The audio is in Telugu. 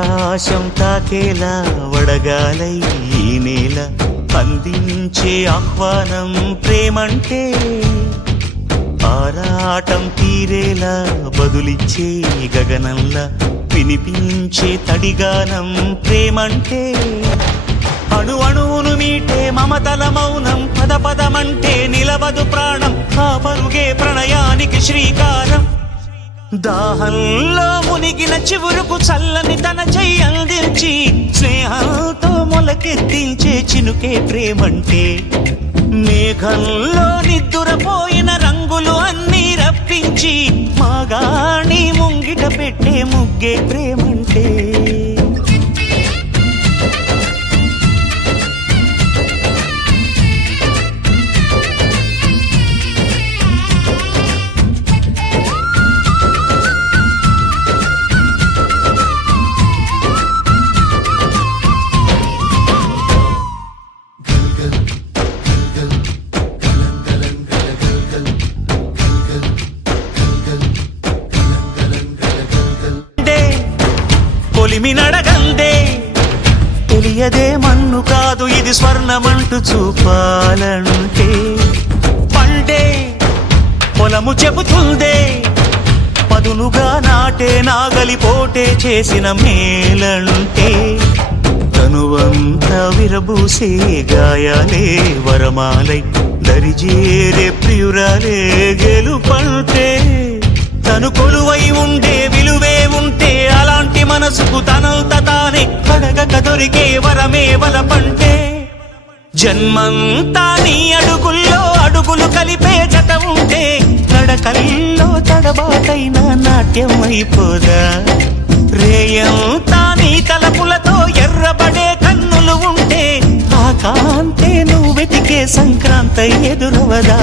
ఆకాశం తాకేలా వడగాలై ఈ నేల అందించే ఆహ్వానం ప్రేమంటే ఆరాటం తీరేలా బదులిచ్చే గగనంలా వినిపించే తడిగానం ప్రేమంటే అణు అణువును మీటే మమతల మౌనం పద పదమంటే నిలవదు ప్రాణం ఆ పరుగే ప్రణయానికి శ్రీకారం దాహంలో మునిగిన చివురుకు చల్లని తన చెయ్యి అందించి స్నేహంతో మొలకెత్తించే చినుకే ప్రేమంటే మేఘంలో నిద్దురపోయిన రంగులు అన్నీ రప్పించి మాగాణి ముంగిట పెట్టే ముగ్గే ప్రేమంటే కొలిమినడగందే తెలియదే మన్ను కాదు ఇది స్వర్ణమంటూ చూపాలంటే పండే పొలము చెబుతుందే పదునుగా నాటే నాగలిపోటే చేసిన మేలంటే తనువంతా విరబూసే గాయాలే వరమాలై దరిజేరే ప్రియురాలే గెలుపంటే తను కొలువై ఉండే విలువే ఉంటే అలాంటి మనసుకు తనంత తానే అడగక దొరికే వరమే వలపంటే జన్మంతా నీ అడుగుల్లో అడుగులు కలిపే జత ఉంటే నడకల్లో తడబాటైన నాట్యం అయిపోదా రేయంతా నీ తలపులతో ఎర్రబడే కన్నులు ఉంటే ఆ కాంతే నువ్వు వెతికే సంక్రాంతి ఎదురవదా